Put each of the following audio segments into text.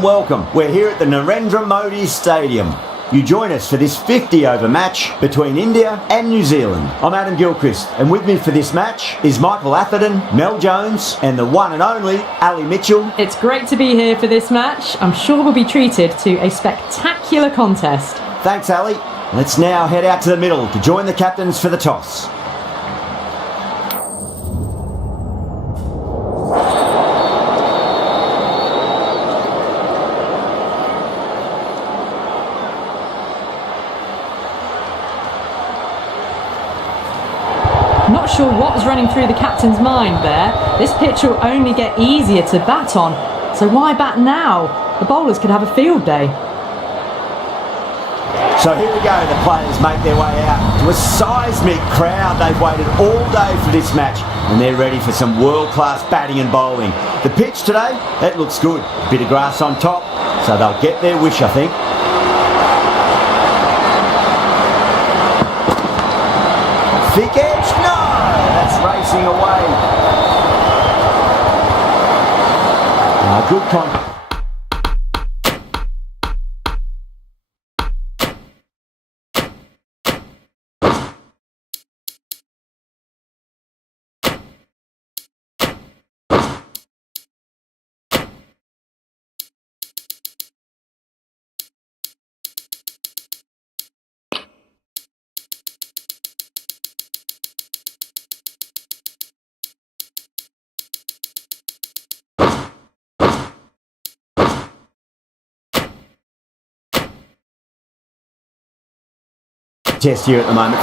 warm welcome. We're here at the Narendra Modi Stadium. You join us for this 50-over match between India and New Zealand. I'm Adam Gilchrist, and with me for this match is Michael Atherton, Mel Jones, and the one and only Ali Mitchell. It's great to be here for this match. I'm sure we'll be treated to a spectacular contest. Thanks, Ali. Let's now head out to the middle to join the captains for the toss. Not sure what was running through the captain's mind there. This pitch will only get easier to bat on, so why bat now? The bowlers could have a field day. So here we go, the players make their way out to a seismic crowd. They've waited all day for this match and they're ready for some world-class batting and bowling. The pitch today, that looks good. A bit of grass on top, so they'll get their wish, I think. Thick edge, no! That's racing away. Good contact. Test here at the moment.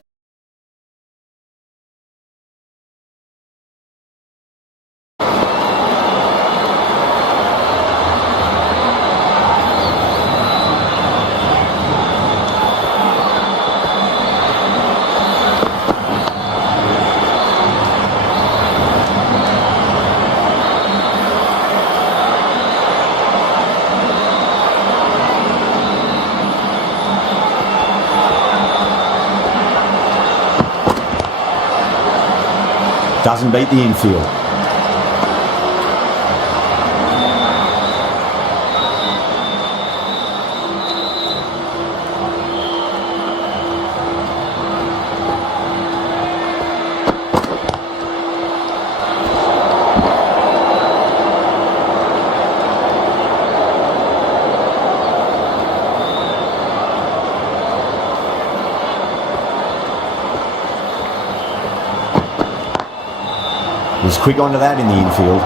Doesn't beat the infield. Was quick onto that in the infield.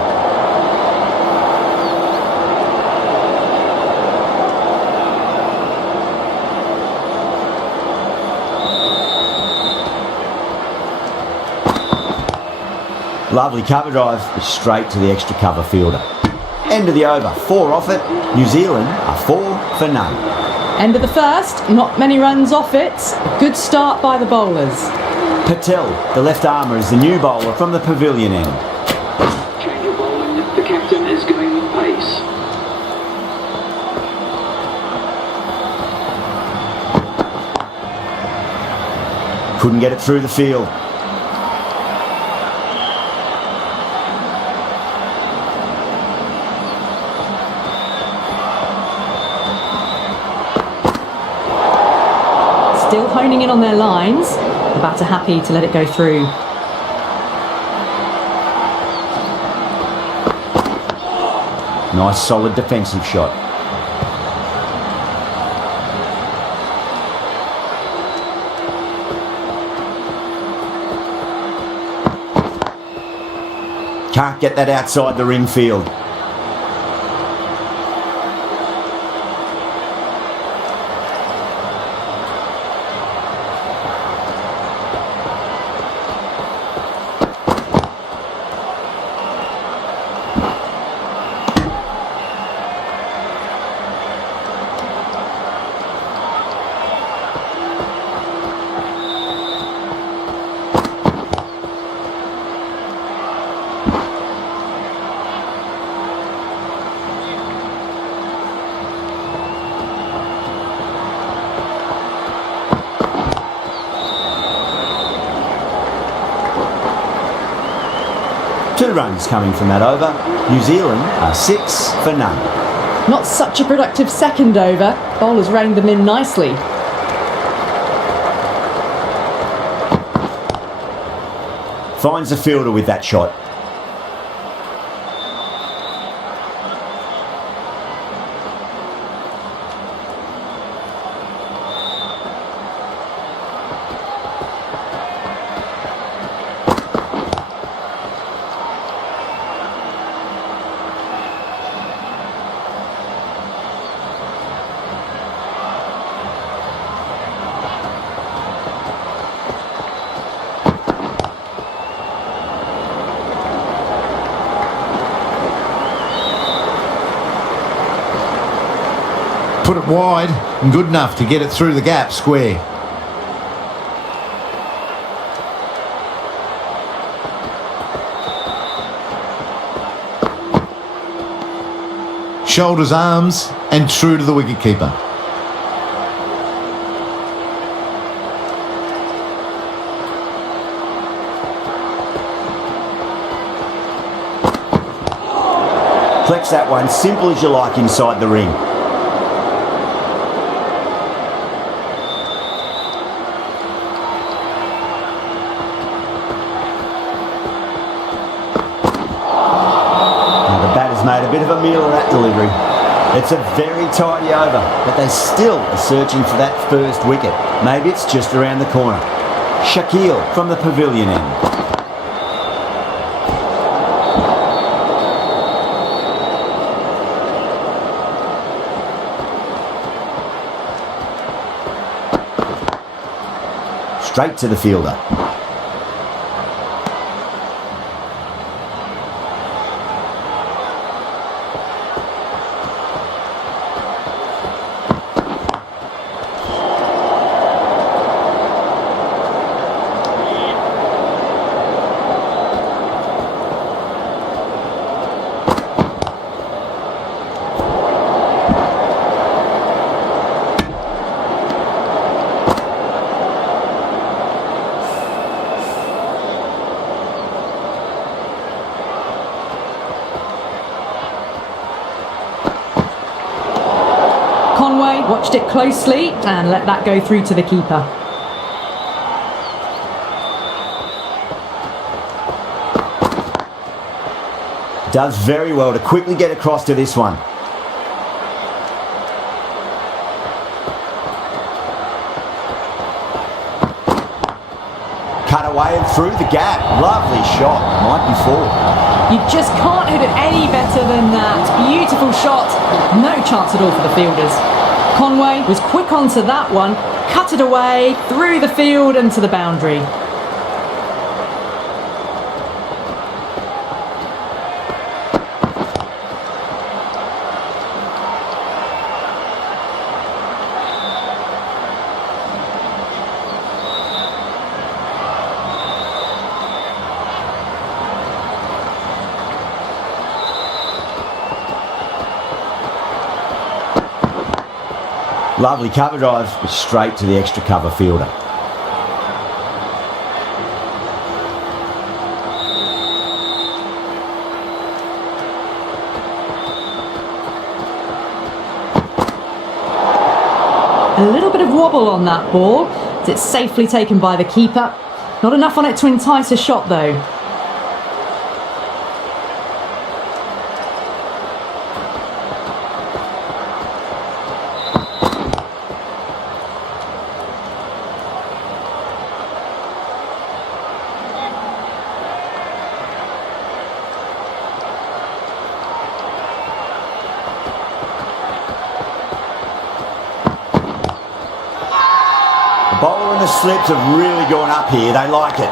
Lovely cover drive, straight to the extra cover fielder. End of the over, 4 off it. New Zealand are 4 for none. End of the first, not many runs off it. Good start by the bowlers. Patel, the left armour, is the new bowler from the pavilion end. Change of bowling, the captain is going with pace. Couldn't get it through the field. Still honing in on their lines. The batter happy to let it go through. Nice solid defensive shot. Can't get that outside the ring field. Two runs coming from that over. New Zealand are 6 for none. Not such a productive second over. Bowlers reined them in nicely. Finds the fielder with that shot. Put it wide and good enough to get it through the gap square. Shoulders, arms and true to the wicketkeeper. Flex that one, simple as you like inside the ring. Made a bit of a meal of that delivery. It's a very tidy over, but they still are searching for that first wicket. Maybe it's just around the corner. Shakil from the pavilion end. Straight to the fielder. Watched it closely and let that go through to the keeper. Does very well to quickly get across to this one. Cut away and through the gap. Lovely shot. Might be four. You just can't hit it any better than that. Beautiful shot. No chance at all for the fielders. Conway was quick onto that one, cut it away, through the field and to the boundary. Lovely cover drive, straight to the extra cover fielder. A little bit of wobble on that ball. It's safely taken by the keeper. Not enough on it to entice a shot though. Bowler and the slips have really gone up here. They like it.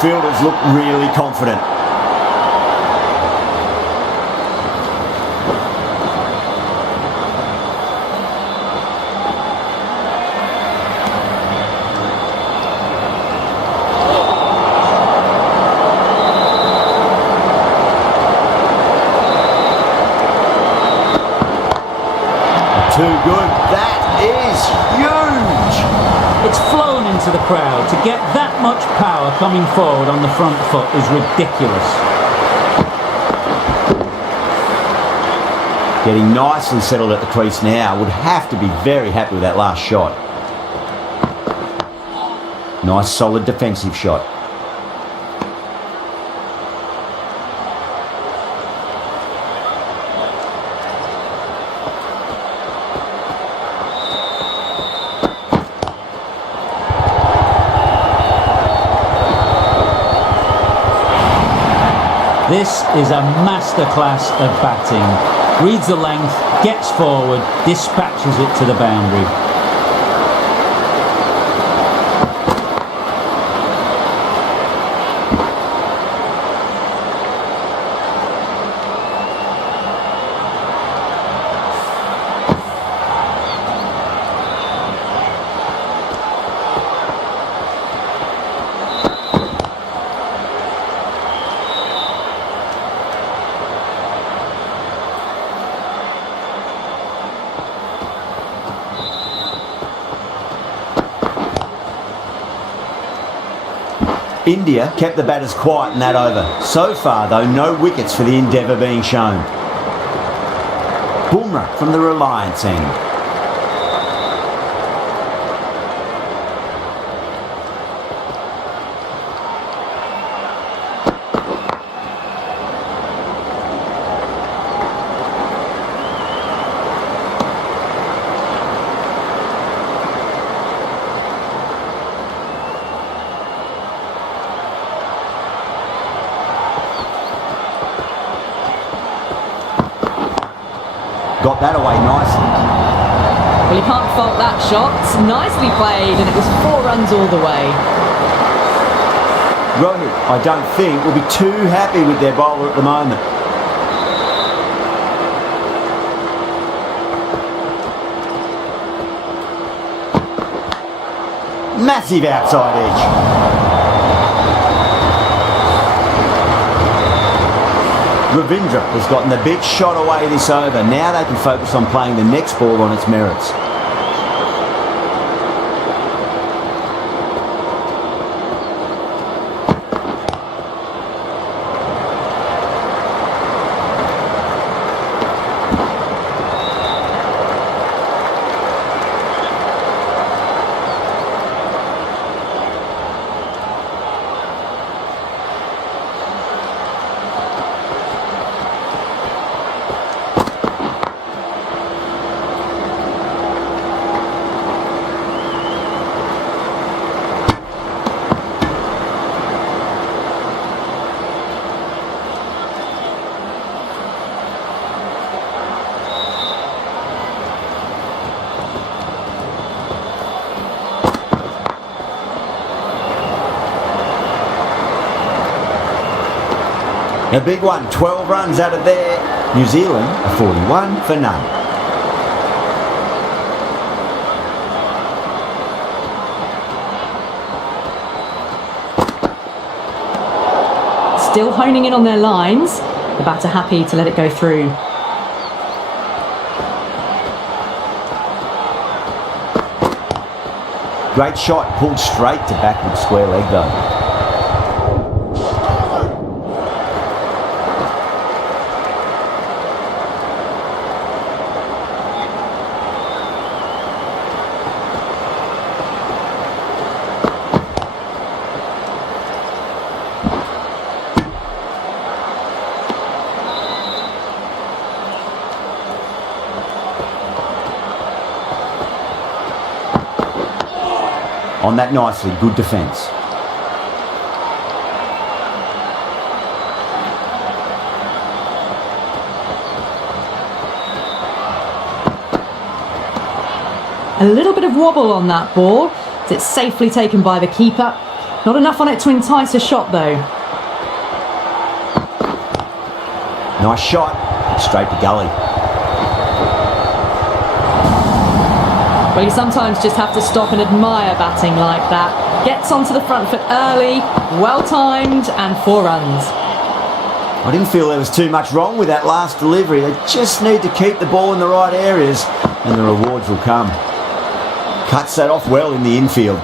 Fielders look really confident. good. That is huge. It's flown into the crowd. To get that much power coming forward on the front foot is ridiculous. Getting nicely settled at the crease now. Would have to be very happy with that last shot. Nice solid defensive shot. This is a masterclass of batting. Reads the length, gets forward, dispatches it to the boundary. India kept the batters quiet in that over. So far, though, no wickets for the endeavour being shown. Bumrah from the Reliance end. Got that away nicely. Well, you can't fault that shot. Nicely played, and it was 4 runs all the way. Rohit, I don't think, will be too happy with their bowler at the moment. Massive outside edge. Ravindra has gotten the big shot away this over. Now they can focus on playing the next ball on its merits. A big one, 12 runs out of there. New Zealand are 41 for none. Still honing in on their lines. The batter happy to let it go through. Great shot, pulled straight to backward square leg though. On that nicely, good defence. A little bit of wobble on that ball. It's safely taken by the keeper. Not enough on it to entice a shot though. Nice shot, straight to gully. Well, you sometimes just have to stop and admire batting like that. Gets onto the front foot early, well timed, and 4 runs. I didn't feel there was too much wrong with that last delivery. They just need to keep the ball in the right areas. and the rewards will come. Cuts that off well in the infield.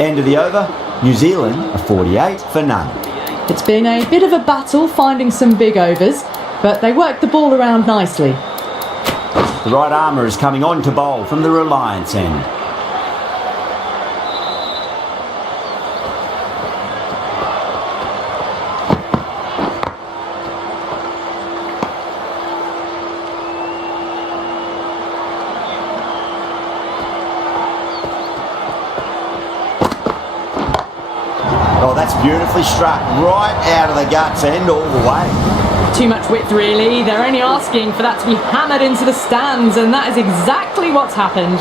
End of the over, New Zealand are 48 for none. It's been a bit of a battle finding some big overs, but they worked the ball around nicely. The right armour is coming on to bowl from the Reliance end. Oh, that's beautifully struck, right out of the guts end all the way. Too much width really, they're only asking for that to be hammered into the stands, and that is exactly what's happened.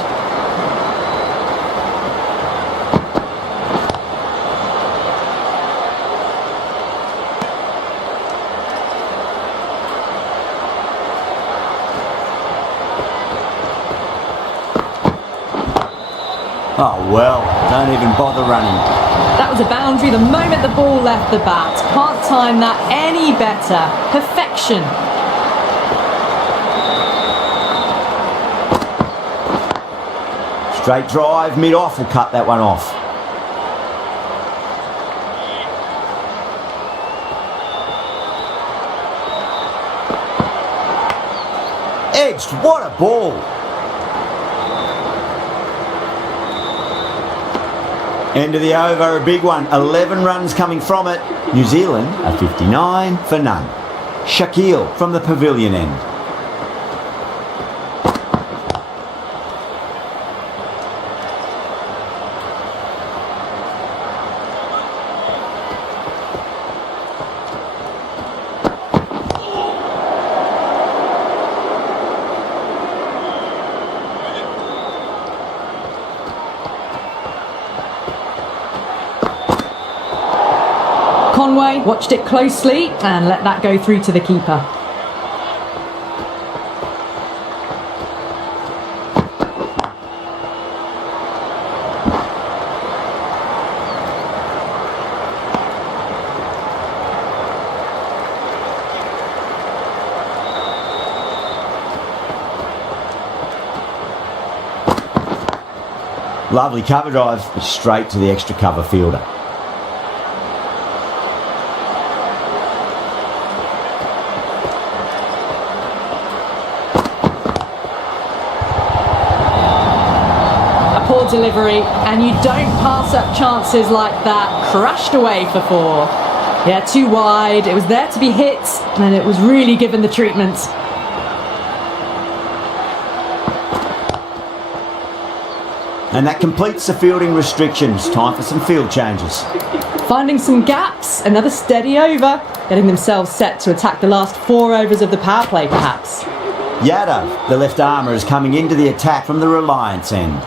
Oh well, don't even bother running. That was a boundary the moment the ball left the bat. Can't time that any better. Perfection. Straight drive, mid-off will cut that one off. Edged, what a ball. End of the over, a big one. 11 runs coming from it. New Zealand are 59 for none. Shaquille from the pavilion end. Conway watched it closely and let that go through to the keeper. Lovely cover drive, but straight to the extra cover fielder. Poor delivery, and you don't pass up chances like that. Crashed away for 4. Yeah, too wide. It was there to be hit, and it was really given the treatment. And that completes the fielding restrictions. Time for some field changes. Finding some gaps, another steady over, getting themselves set to attack the last 4 overs of the power play perhaps. Yadav, the left armour, is coming into the attack from the Reliance end.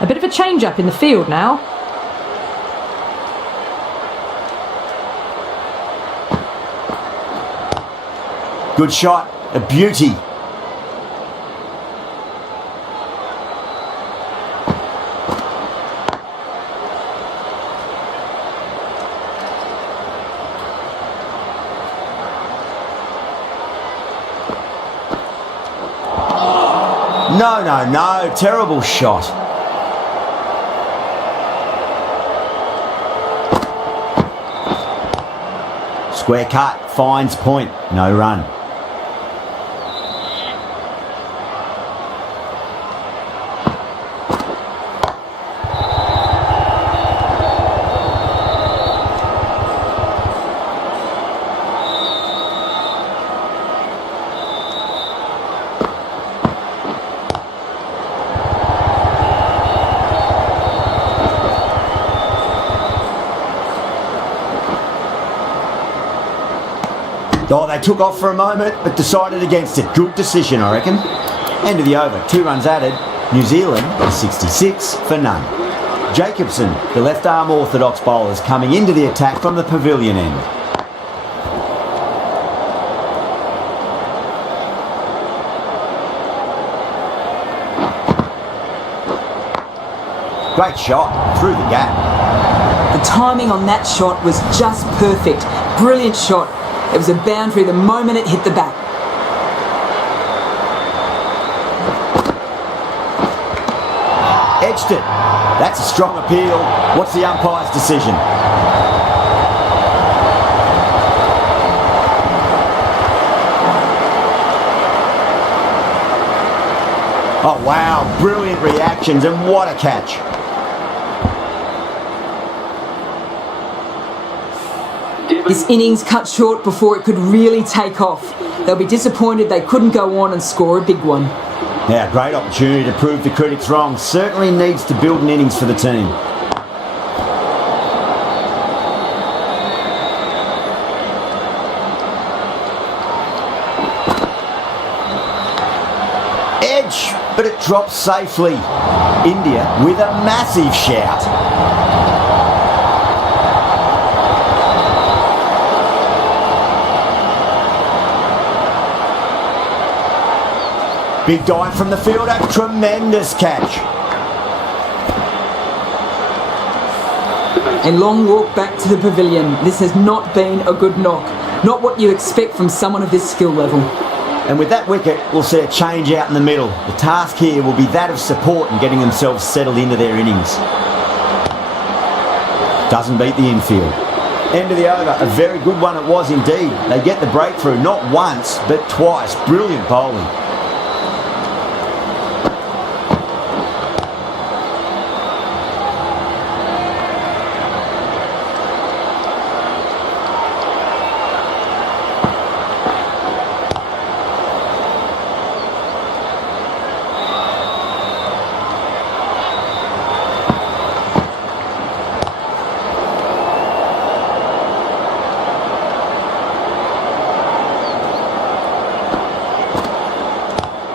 A bit of a change up in the field now. Good shot, a beauty. No, terrible shot. Square cut, finds point, no run. Oh, they took off for a moment, but decided against it. Good decision, I reckon. End of the over. 2 runs added. New Zealand 66 for none. Jacobson, the left-arm orthodox bowlers, coming into the attack from the pavilion end. Great shot through the gap. The timing on that shot was just perfect. Brilliant shot. It was a boundary the moment it hit the bat. Edged it. That's a strong appeal. What's the umpire's decision? Oh wow, brilliant reactions and what a catch. This innings cut short before it could really take off. They'll be disappointed they couldn't go on and score a big one. Now, great opportunity to prove the critics wrong. Certainly needs to build an innings for the team. Edge, but it drops safely. India with a massive shout. Big dive from the fielder, tremendous catch. A long walk back to the pavilion. This has not been a good knock. Not what you expect from someone of this skill level. And with that wicket, we'll see a change out in the middle. The task here will be that of support and getting themselves settled into their innings. Doesn't beat the infield. End of the over. A very good one it was indeed. They get the breakthrough, not once, but twice. Brilliant bowling.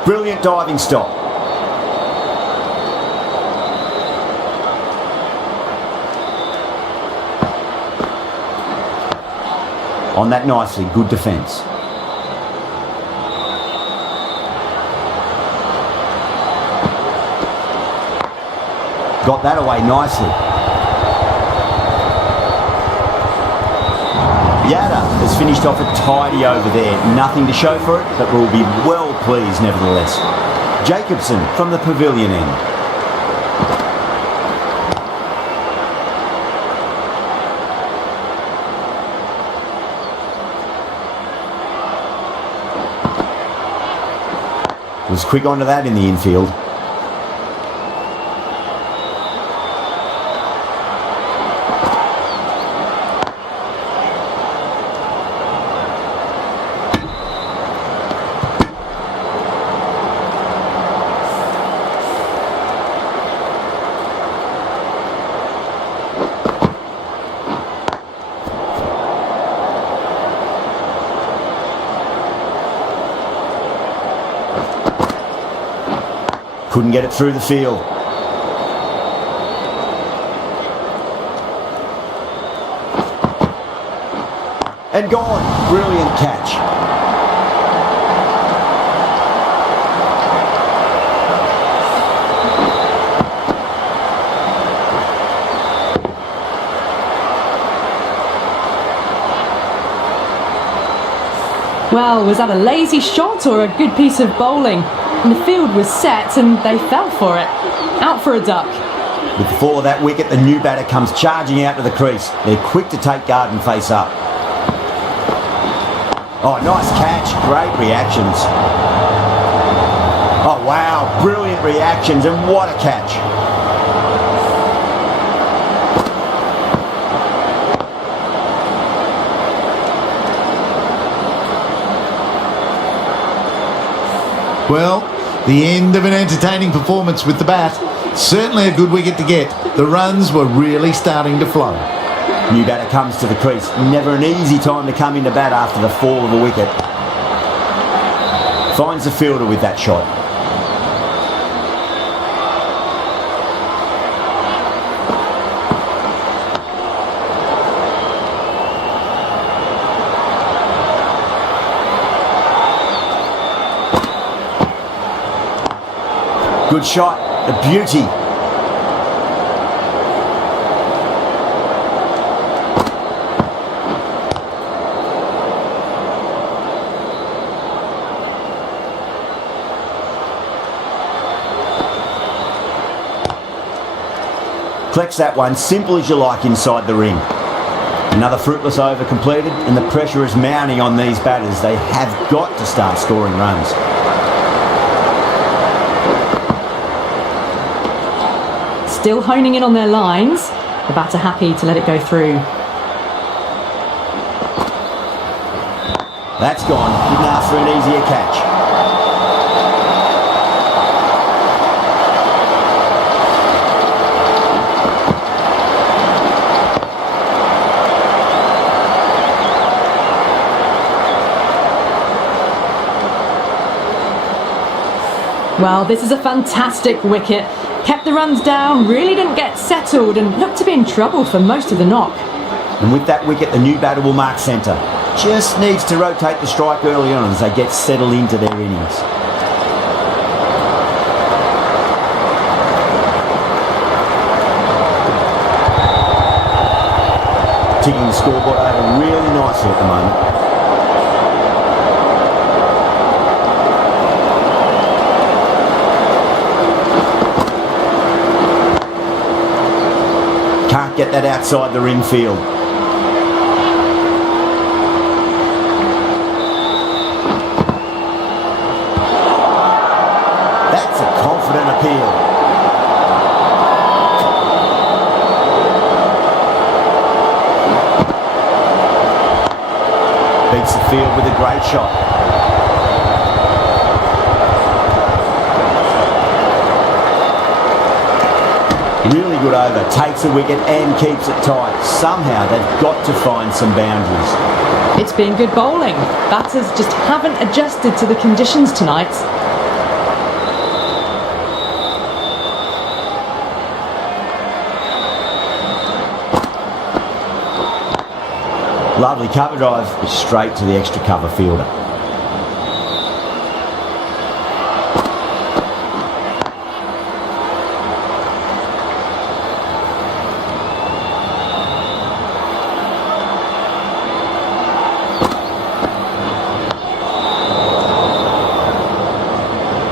Brilliant diving stop. On that nicely, good defence. Got that away nicely. Yada has finished off a tidy over there. Nothing to show for it, but we'll be well pleased nevertheless. Jacobson from the pavilion end. Was quick onto that in the infield. Couldn't get it through the field. And gone. Brilliant catch. Well, was that a lazy shot or a good piece of bowling? And the field was set and they fell for it. Out for a duck. Before that wicket, the new batter comes charging out to the crease. They're quick to take guard and face up. Oh, nice catch. Great reactions. Oh, wow. Brilliant reactions and what a catch. Well, the end of an entertaining performance with the bat. Certainly a good wicket to get. The runs were really starting to flow. New batter comes to the crease. Never an easy time to come into bat after the fall of a wicket. Finds the fielder with that shot. Good shot, a beauty. Collects that one, simple as you like, inside the ring. Another fruitless over completed, and the pressure is mounting on these batters. They have got to start scoring runs. Still honing in on their lines. The batter happy to let it go through. That's gone. Didn't ask for an easier catch. Well, this is a fantastic wicket. Kept the runs down, really didn't get settled and looked to be in trouble for most of the knock. And with that wicket, the new batter will mark centre. Just needs to rotate the strike early on as they get settled into their innings. Ticking the scoreboard over really nicely at the moment. Can't get that outside the ring field. That's a confident appeal. Beats the field with a great shot. Really good over, takes a wicket and keeps it tight. Somehow they've got to find some boundaries. It's been good bowling. Batters just haven't adjusted to the conditions tonight. Lovely cover drive, straight to the extra cover fielder.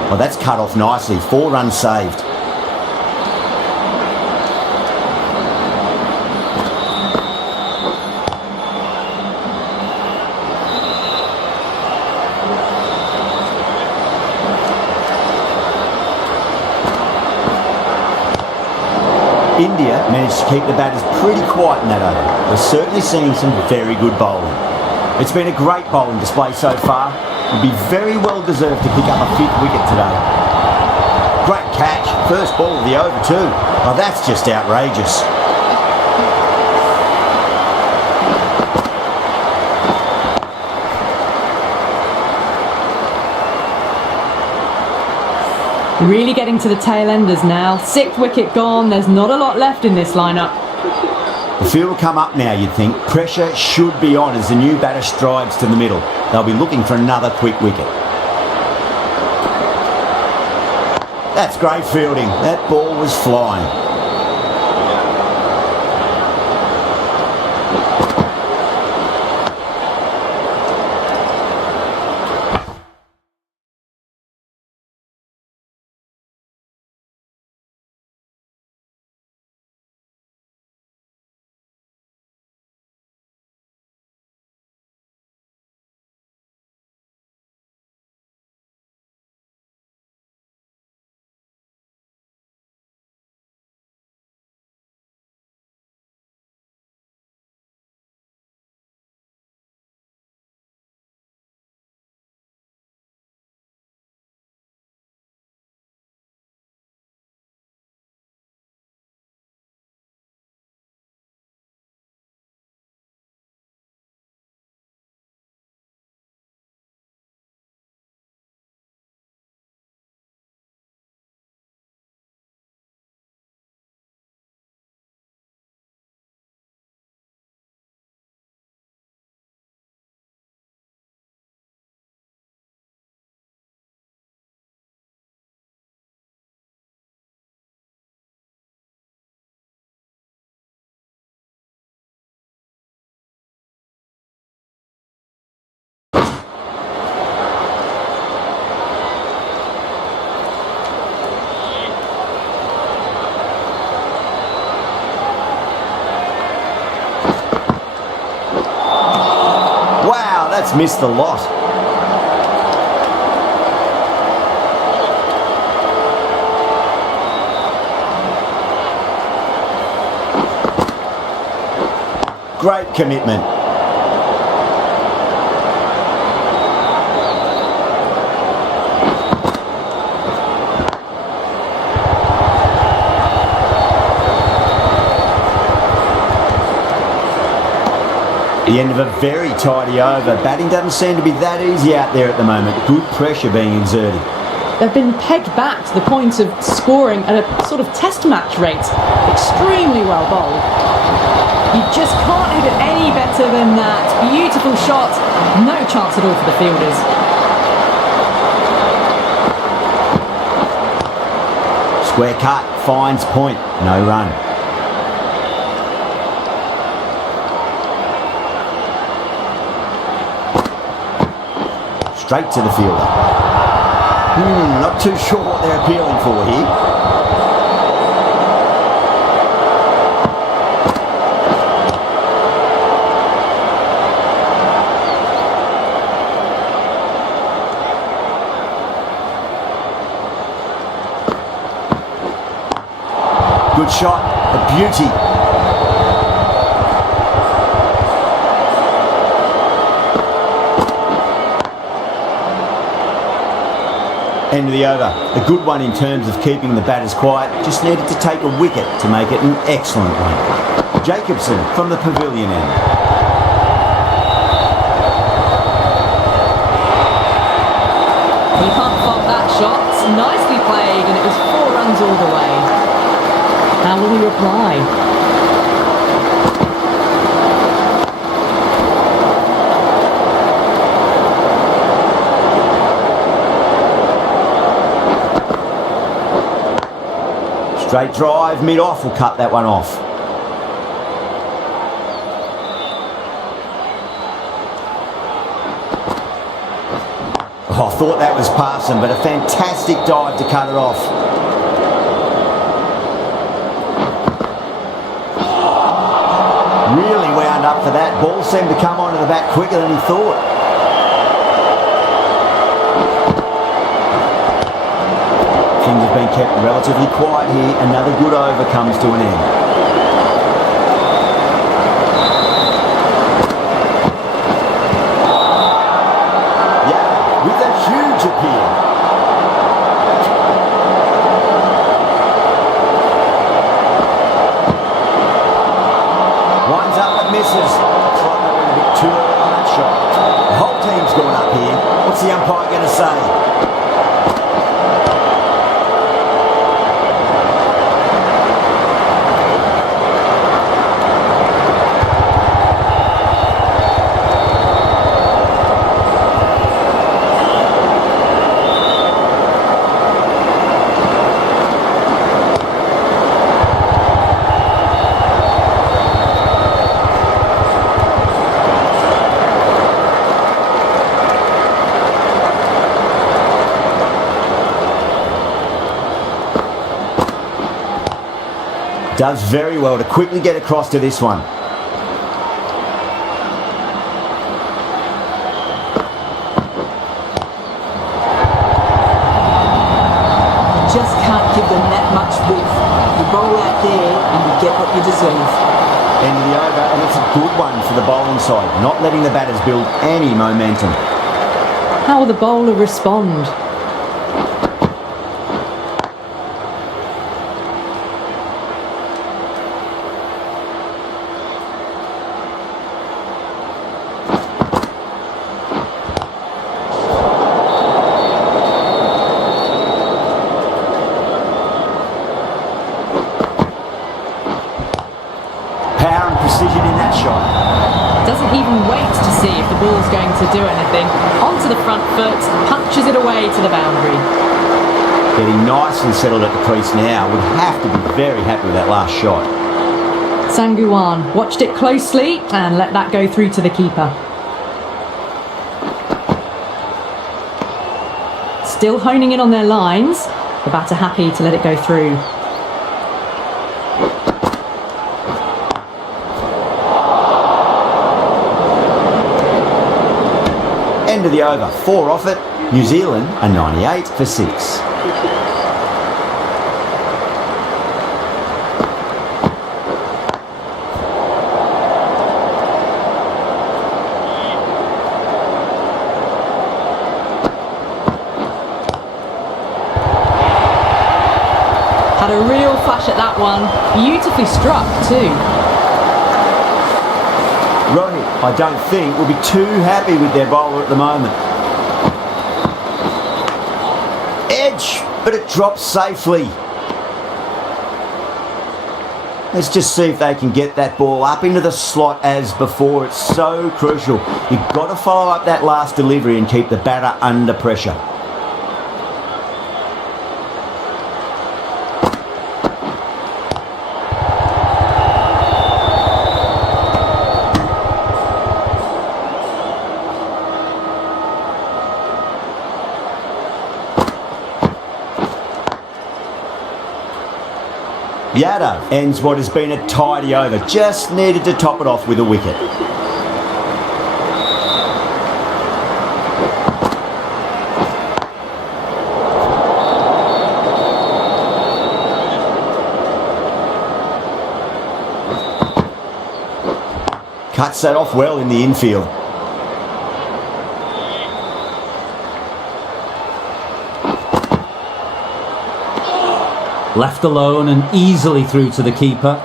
Well, that's cut off nicely. 4 runs saved. India managed to keep the batters pretty quiet in that over. We're certainly seeing some very good bowling. It's been a great bowling display so far. Would be very well deserved to pick up a 5th wicket today. Great catch, first ball of the over too. Oh, that's just outrageous. Really getting to the tail enders now. 6th wicket gone, there's not a lot left in this lineup. The field will come up now, you'd think. Pressure should be on as the new batter strides to the middle. They'll be looking for another quick wicket. That's great fielding. That ball was flying. that's missed the lot. Great commitment. The end of a very tidy over. Batting doesn't seem to be that easy out there at the moment. Good pressure being exerted. They've been pegged back to the point of scoring at a sort of test match rate. Extremely well bowled. You just can't hit it any better than that. Beautiful shot. No chance at all for the fielders. Square cut, finds point, no run. Straight to the fielder. Not too sure what they're appealing for here. Good shot, a beauty. End of the over. A good one in terms of keeping the batters quiet. Just needed to take a wicket to make it an excellent one. Jacobson from the pavilion end. You can't fault that shot. Nicely played, and it was 4 runs all the way. How will he reply? Straight drive, mid-off will cut that one off. Oh, I thought that was passing, but a fantastic dive to cut it off. Really wound up for that. Ball seemed to come onto the bat quicker than he thought. Things have been kept relatively quiet here. Another good over comes to an end. Yeah, with a huge appeal. Winds up but misses. Looks like they went a bit too early on that shot. The whole team's gone up here. What's the umpire going to say? Does very well to quickly get across to this one. Just can't give them that much width. You bowl out there and you get what you deserve. End of the over, and it's a good one for the bowling side, not letting the batters build any momentum. How will the bowler respond? Power and precision in that shot. Doesn't even wait to see if the ball's going to do anything. Onto the front foot, punches it away to the boundary. Getting nicely settled at the crease now. Would have to be very happy with that last shot. Sanguwan watched it closely and let that go through to the keeper. Still honing in on their lines. The batter happy to let it go through. End of the over, 4 off it. New Zealand are 98 for 6. Had a real flash at that one. Beautifully struck too. Rohit, I don't think, will be too happy with their bowler at the moment. Edge, but it drops safely. Let's just see if they can get that ball up into the slot as before. It's so crucial. You've got to follow up that last delivery and keep the batter under pressure. Yadav ends what has been a tidy over. Just needed to top it off with a wicket. Cuts that off well in the infield. Left alone and easily through to the keeper.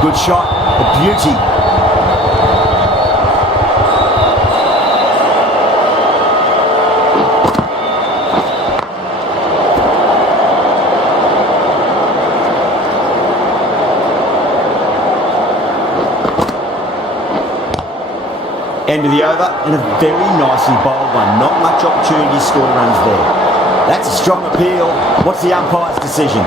Good shot, a beauty. End of the over and a very nicely bowled one. Not much opportunity to score runs there. That's a strong appeal. What's the umpire's decision?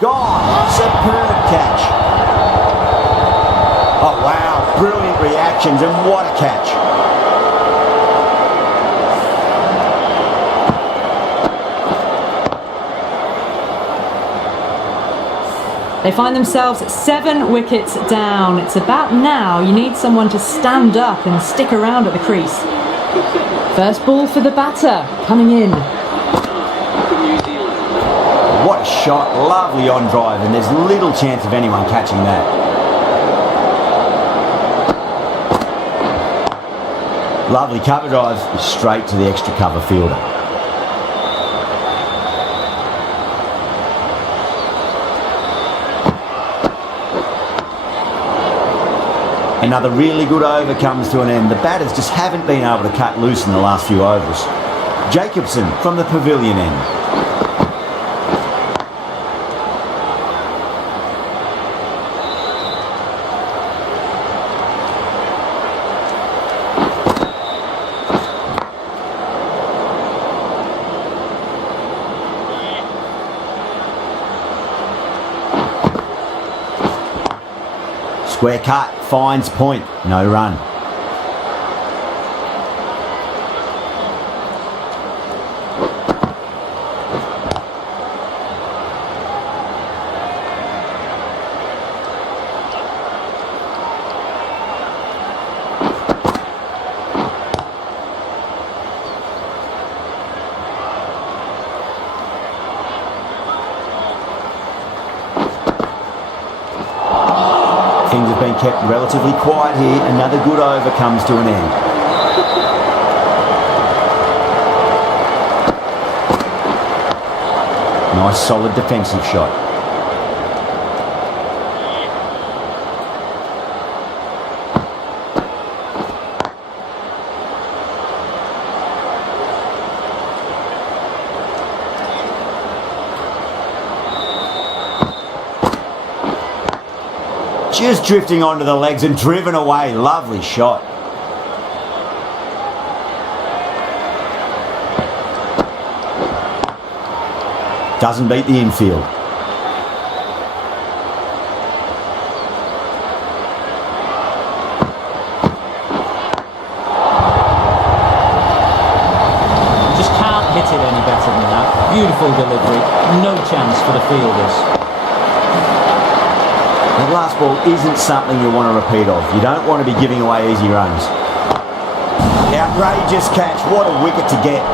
Gone. Superb catch. Oh wow, brilliant reactions and what a catch. They find themselves 7 wickets down. It's about now you need someone to stand up and stick around at the crease. First ball for the batter, coming in. What a shot, lovely on drive, and there's little chance of anyone catching that. Lovely cover drive, straight to the extra cover fielder. Another really good over comes to an end. The batters just haven't been able to cut loose in the last few overs. Jacobson from the pavilion end. Square cut, finds point, no run. Things have been kept relatively quiet here. Another good over comes to an end. Nice solid defensive shot. Just drifting onto the legs and driven away. Lovely shot. Doesn't beat the infield. Beautiful delivery, no chance for the fielders. That last ball isn't something you want to repeat of. You don't want to be giving away easy runs. Outrageous catch, what a wicket to get.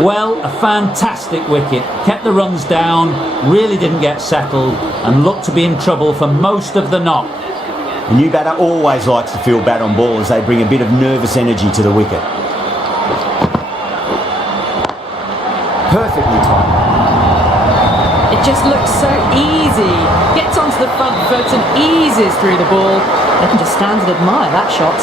Well, a fantastic wicket. Kept the runs down, really didn't get settled, and looked to be in trouble for most of the knock. A new batter always likes to feel bat on ball as they bring a bit of nervous energy to the wicket. Perfectly timed. It just looks so easy. Gets onto the front foot and eases through the ball. They can just stand and admire that shot.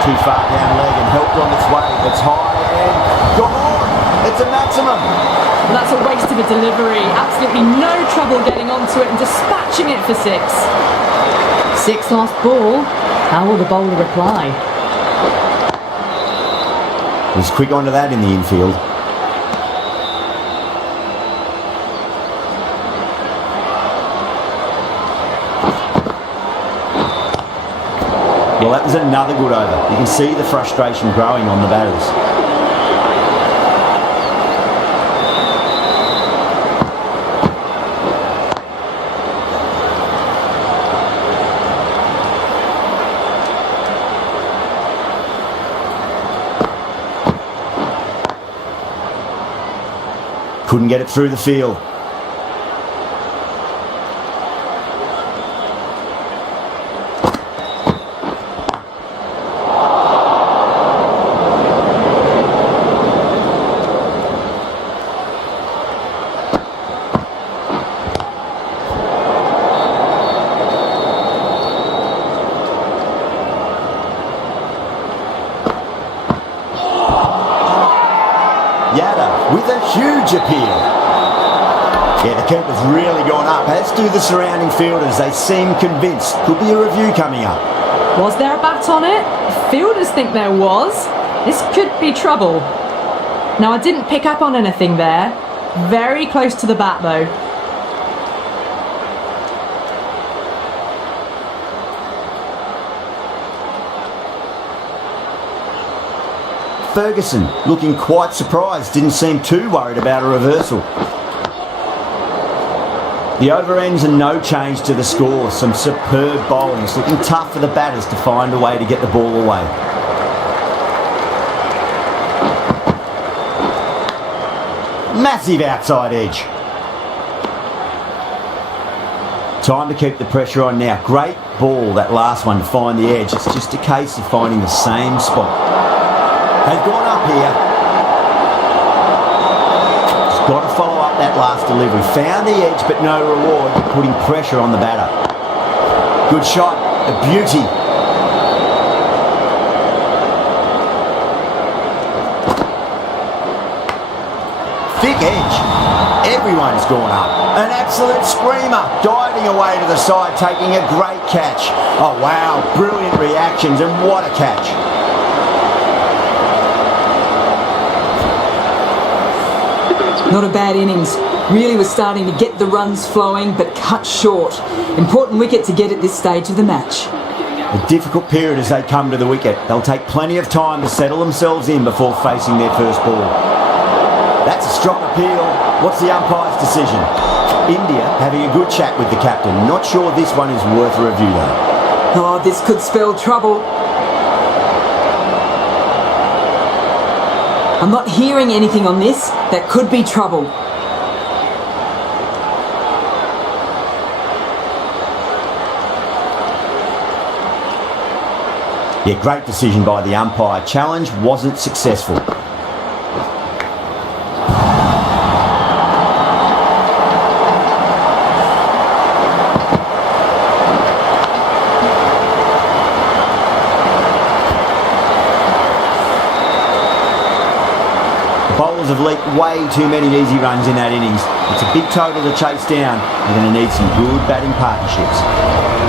Too far down leg and helped on its way. It's high and gone on. It's a maximum. Well, that's a waste of a delivery. Absolutely no trouble getting onto it and dispatching it for six. Sixth last ball. How will the bowler reply? Was quick onto that in the infield. Well, that was another good over. You can see the frustration growing on the batters. Couldn't get it through the field. With a huge appeal. Yeah, the keeper's really gone up, as do the surrounding fielders. They seem convinced. Could be a review coming up. Was there a bat on it? Fielders think there was. This could be trouble. Now, I didn't pick up on anything there. Very close to the bat, though. Ferguson looking quite surprised, didn't seem too worried about a reversal. The over ends and no change to the score. Some superb bowling. It's looking tough for the batters to find a way to get the ball away. Massive outside edge. Time to keep the pressure on now. Great ball, that last one, to find the edge. It's just a case of finding the same spot. They've gone up here. Just got to follow up that last delivery. Found the edge, but no reward, putting pressure on the batter. Good shot, a beauty. Thick edge. Everyone's gone up. An absolute screamer, diving away to the side, taking a great catch. Oh wow, brilliant reactions, and what a catch. Not a bad innings. Really was starting to get the runs flowing, but cut short. Important wicket to get at this stage of the match. A difficult period as they come to the wicket. They'll take plenty of time to settle themselves in before facing their first ball. That's a strong appeal. What's the umpire's decision? India having a good chat with the captain. Not sure this one is worth a review though. Oh, this could spell trouble. I'm not hearing anything on this. That could be trouble. Yeah, great decision by the umpire. Challenge wasn't successful. bowlers have leaked way too many easy runs in that innings. It's a big total to chase down. They're going to need some good batting partnerships.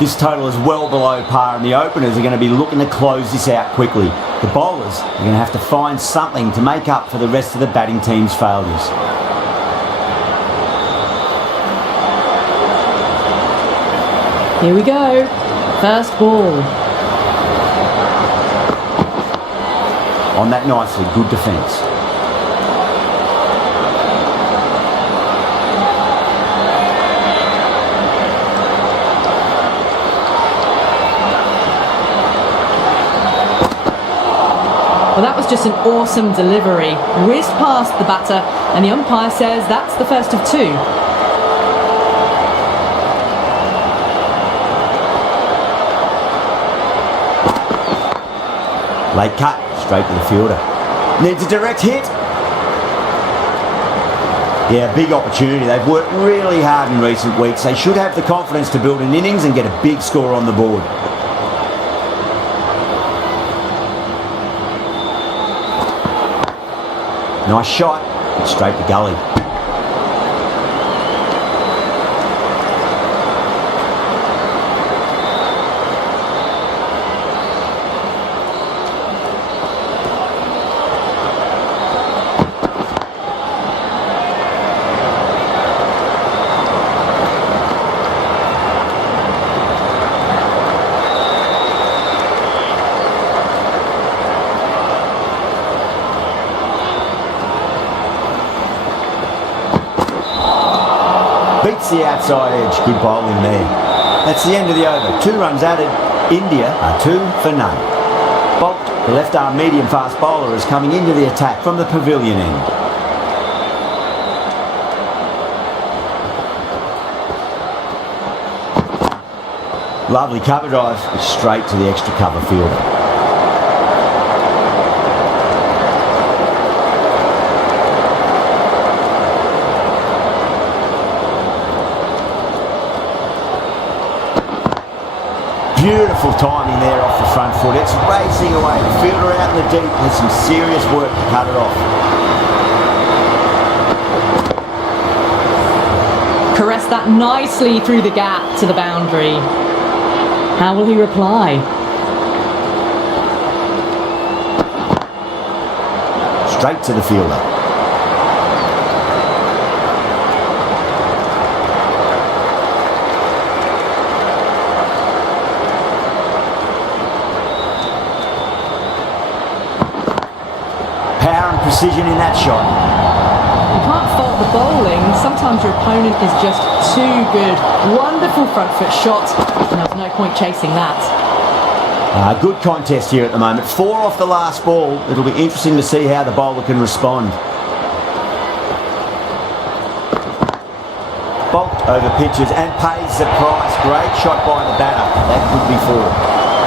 This total is well below par and the openers are going to be looking to close this out quickly. The bowlers are going to have to find something to make up for the rest of the batting team's failures. Here we go. First ball. On that nicely, good defence. Well, that was just an awesome delivery. Whizzed past the batter, and the umpire says that's the first of two. Late cut, straight to the fielder. Needs a direct hit. Yeah, big opportunity. They've worked really hard in recent weeks. They should have the confidence to build an innings and get a big score on the board. Nice shot, straight to gully. Beats the outside edge. Good bowling there. That's the end of the over. 2 runs added. India are 2 for none. Bolt, the left-arm medium-fast bowler, is coming into the attack from the pavilion end. Lovely cover drive, straight to the extra cover field. Beautiful timing there off the front foot. It's racing away. The fielder out in the deep has some serious work to cut it off. Caress that nicely through the gap to the boundary. How will he reply? Straight to the fielder. Power and precision in that shot. You can't fault the bowling. Sometimes your opponent is just too good. Wonderful front foot shot. And there was no point chasing that. Good contest here at the moment. 4 off the last ball. It'll be interesting to see how the bowler can respond. Bolt over pitches and pays the price. Great shot by the batter. That could be 4.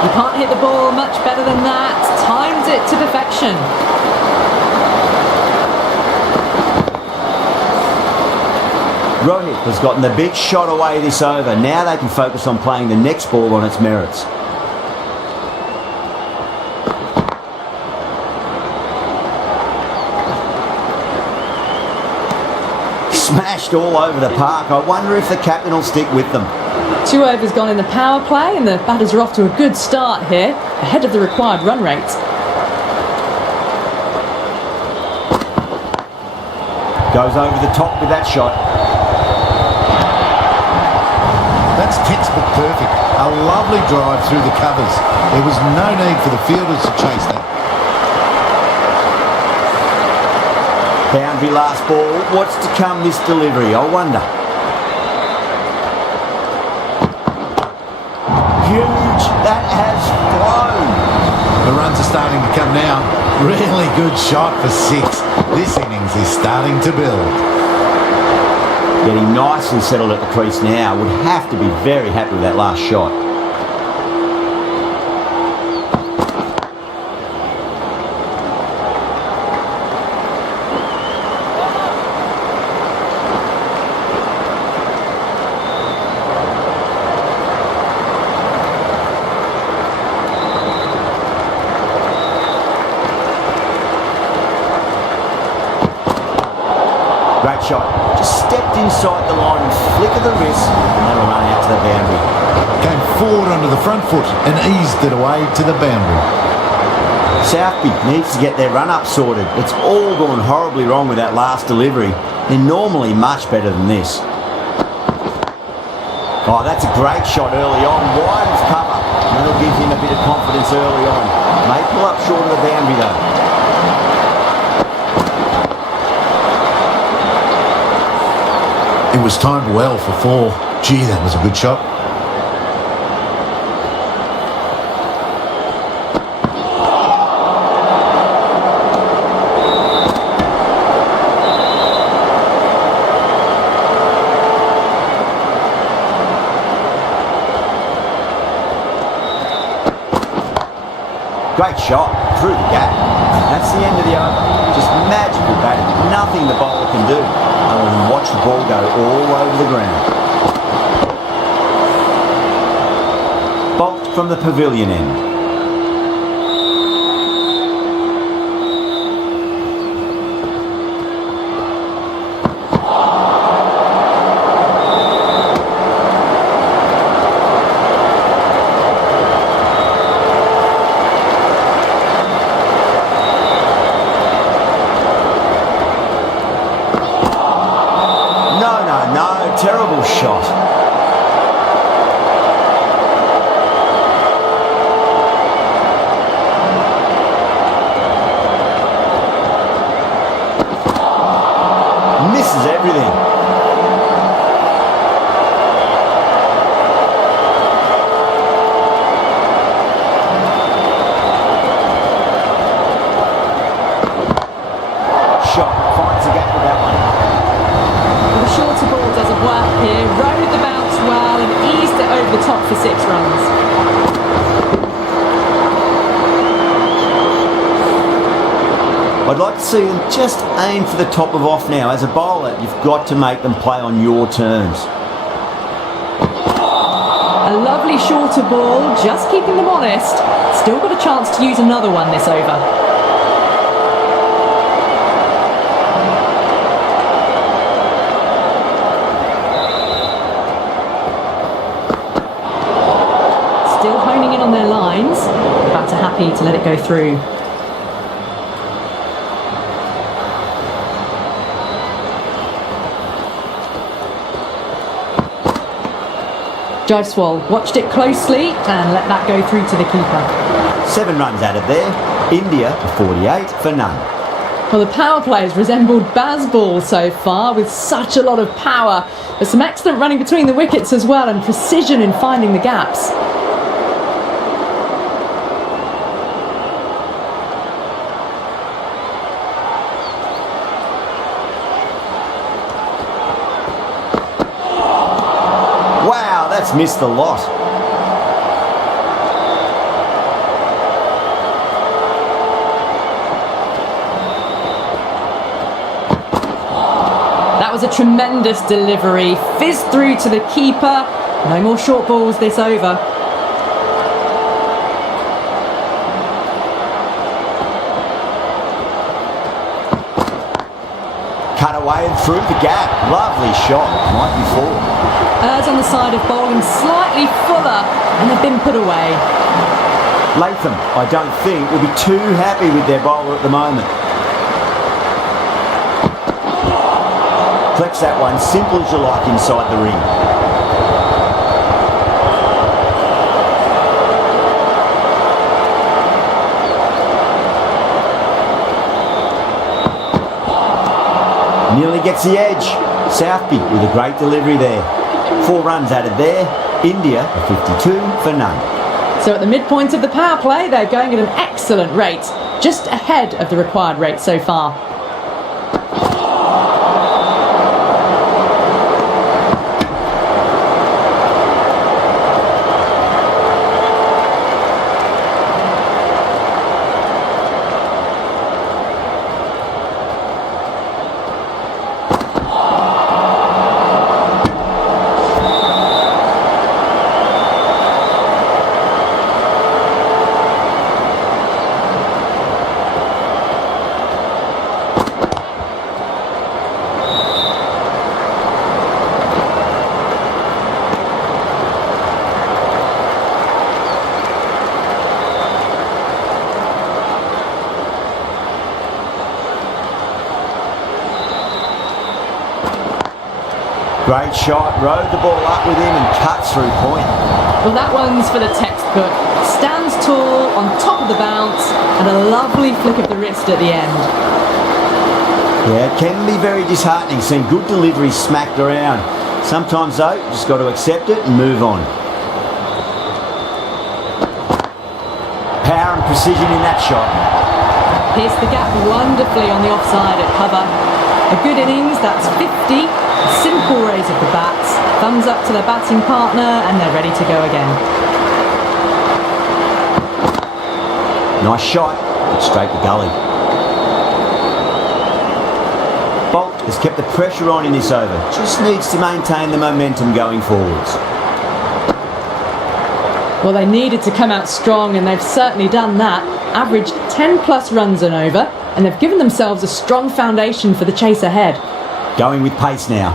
You can't hit the ball much better than that. Timed it to perfection. Rohit has gotten the big shot away this over. Now they can focus on playing the next ball on its merits. Smashed all over the park. I wonder if the captain will stick with them. 2 overs gone in the power play and the batters are off to a good start here, ahead of the required run rate. Goes over the top with that shot. That's textbook perfect. A lovely drive through the covers. There was no need for the fielders to chase that. Boundary last ball. What's to come this delivery? I wonder. Huge. That has flown. The runs are starting to come now. Really good shot for 6. This innings is starting to build. Getting nicely settled at the crease now. Would have to be very happy with that last shot. Great shot. Just stepped inside the line and flick of the wrist, and that'll run out to the boundary. Came forward onto the front foot and eased it away to the boundary. Southby needs to get their run-up sorted. It's all gone horribly wrong with that last delivery. They're normally much better than this. Oh, that's a great shot early on, wide of cover. That'll give him a bit of confidence early on. May pull up short of the boundary though. It was timed well for 4. Gee, that was a good shot. Great shot through the gap. That's the end of the over. Just magical batting. Nothing the bowler can do other than watch the ball go all over the ground. Bolt from the pavilion end. Terrible shot. for 6 runs. I'd like to see them just aim for the top of off now. As a bowler, you've got to make them play on your terms. A lovely shorter ball, just keeping them honest. Still got a chance to use another one this over. Still honing in on their lines. Batter happy to let it go through. Jaiswal watched it closely and let that go through to the keeper. 7 runs added there. India 48 for none. Well, the power play has resembled Bazball so far, with such a lot of power. There's some excellent running between the wickets as well, and precision in finding the gaps. Wow, that's missed a lot. That was a tremendous delivery. Fizzed through to the keeper. No more short balls this over. Cut away and through the gap. Lovely shot. Might be 4. Errs on the side of bowling slightly fuller, and they've been put away. Latham, I don't think, will be too happy with their bowler at the moment. Collects that one, simple as you like, inside the ring. Nearly gets the edge. Southby with a great delivery there. 4 runs added there. India 52 for none. So at the midpoint of the power play, they're going at an excellent rate, just ahead of the required rate so far. Great shot, rode the ball up with him and cuts through point. Well, that one's for the textbook. Stands tall, on top of the bounce, and a lovely flick of the wrist at the end. Yeah, it can be very disheartening seeing good deliveries smacked around. Sometimes though, you just got to accept it and move on. Power and precision in that shot. Pierced the gap wonderfully on the offside at cover. A good innings, that's 50. A simple raise of the bats. Thumbs up to their batting partner, and they're ready to go again. Nice shot, but straight to gully. Bolt has kept the pressure on in this over. Just needs to maintain the momentum going forwards. Well, they needed to come out strong, and they've certainly done that. Averaged 10 plus runs an over, and they've given themselves a strong foundation for the chase ahead. Going with pace now.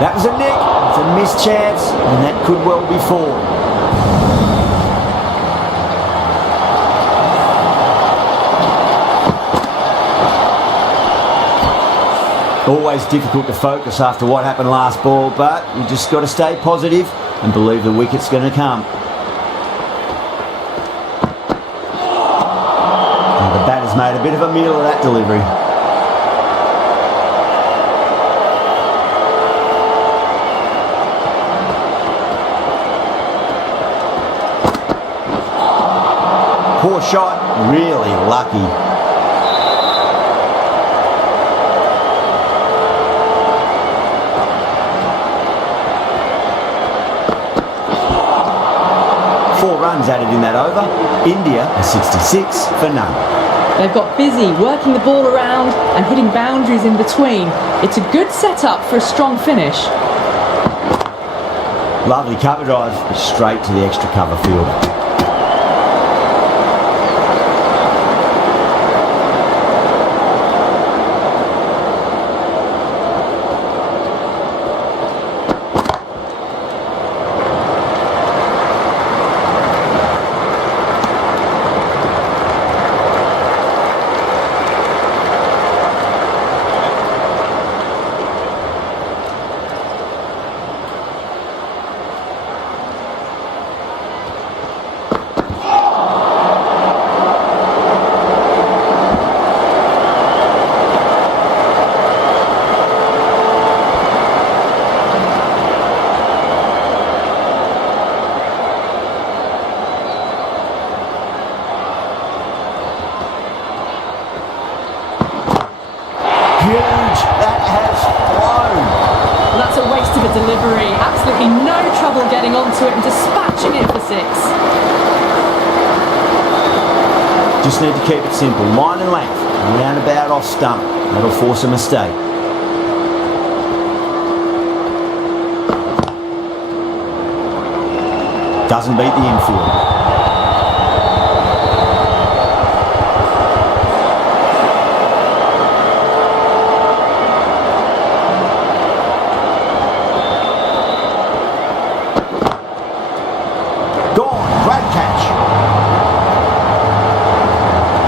That was a nick, it's a missed chance, and that could well be 4. Always difficult to focus after what happened last ball, but you just got to stay positive and believe the wicket's going to come. a bit of a meal of that delivery. Poor shot, really lucky. Four runs added in that over. India a 66 for none. They've got busy working the ball around and hitting boundaries in between. It's a good setup for a strong finish. Lovely cover drive, straight to the extra cover field. Huge, that has flown. Well, that's a waste of a delivery. Absolutely no trouble getting onto it and dispatching it for six. Just need to keep it simple. Line and length, round about off stump. That'll force a mistake. Doesn't beat the infield.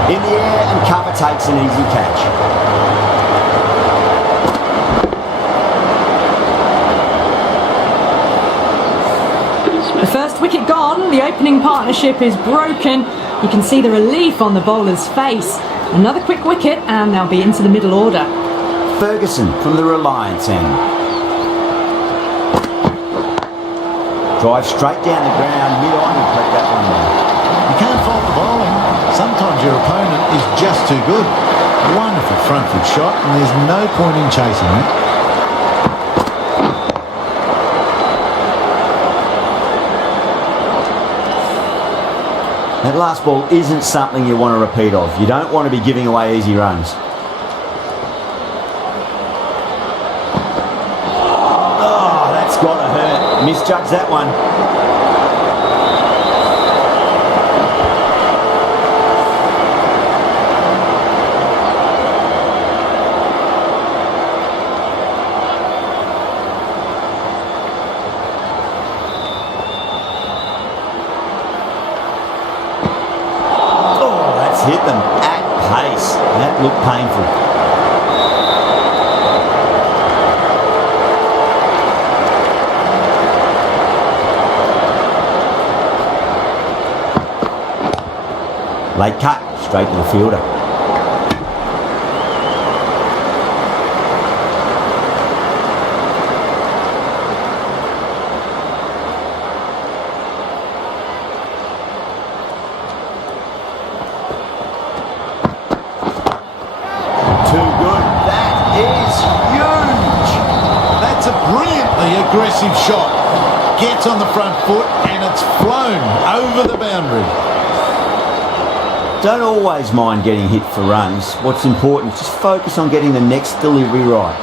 In the air and cover takes an easy catch. The first wicket gone, the opening partnership is broken. You can see the relief on the bowler's face. Another quick wicket and they'll be into the middle order. Ferguson from the Reliance end. Drive straight down the ground, mid-on and collect that one down. You can't fault the bowling. Sometimes your opponent is just too good. Wonderful front foot shot, and there's no point in chasing it. That last ball isn't something you want to repeat of. You don't want to be giving away easy runs. Oh, that's got to hurt. Misjudged that one. Hit them at pace. That looked painful. Late cut, straight to the fielder. Aggressive shot, gets on the front foot and it's flown over the boundary. Don't always mind getting hit for runs. What's important is just focus on getting the next delivery right.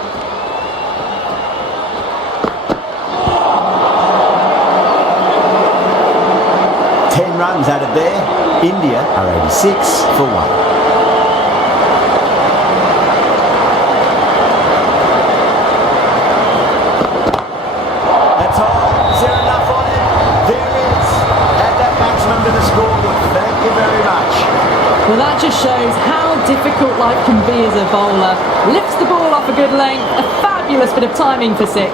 Ten runs added there. India are 86 for one. Well, that just shows how difficult life can be as a bowler. Lifts the ball off a good length, a fabulous bit of timing for six.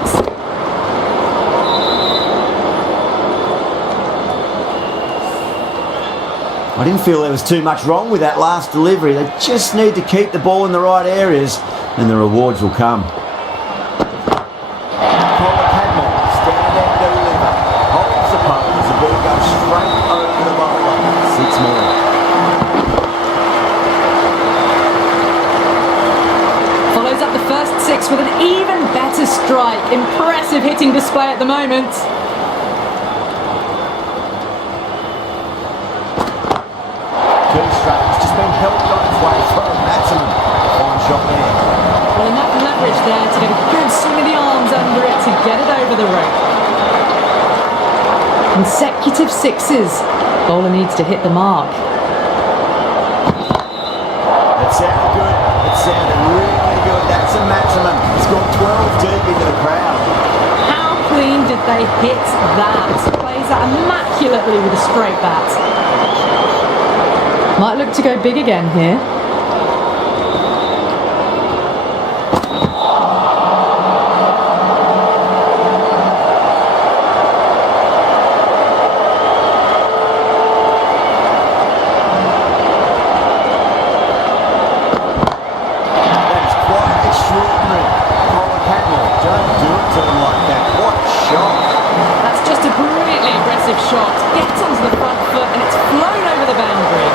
I didn't feel there was too much wrong with that last delivery. They just need to keep the ball in the right areas and the rewards will come. Stand and deliver. Holds the pole as the ball goes straight over the bowler. 6 more. Follows up the first 6 with an even better strike. Impressive hitting display at the moment. Two straight. It's just been helped on its way through. Maximum. Fine shot there. Well, enough leverage there to get a good swing of the arms under it to get it over the rope. Consecutive 6s. Bowler needs to hit the mark. It sounded good. It sounded really good. That's a maximum. It's gone 12 deep into the crowd. How clean did they hit that? Plays that immaculately with a straight bat. Might look to go big again here. Shot gets onto the front foot and it's flown over the boundary.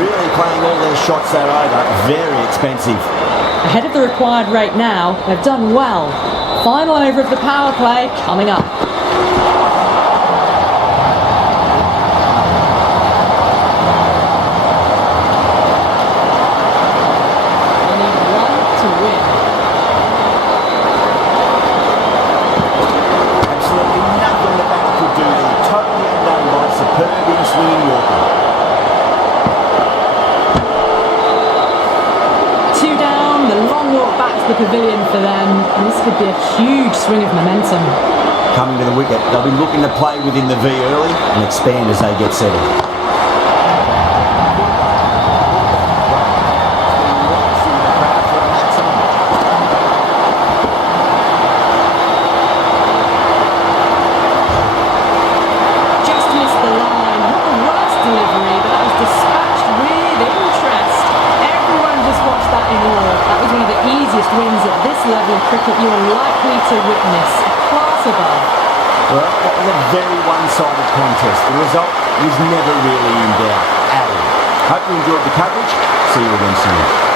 Really playing all their shots that over. Very expensive. Ahead of the required rate now, they've done well. Final over of the power play coming up. They need 1 to win. Absolutely nothing the batter could do there. Totally undone by a superb in-swinging Yorker. 2 down, the long walk back to the pavilion for them. And this could be a huge swing of momentum. Coming to the wicket, they'll be looking to play within the V early and expand as they get settled. Wins at this level of cricket you are likely to witness. A class above. Well, that was a very one-sided contest. The result was never really in doubt at all. Hope you enjoyed the coverage. See you again soon.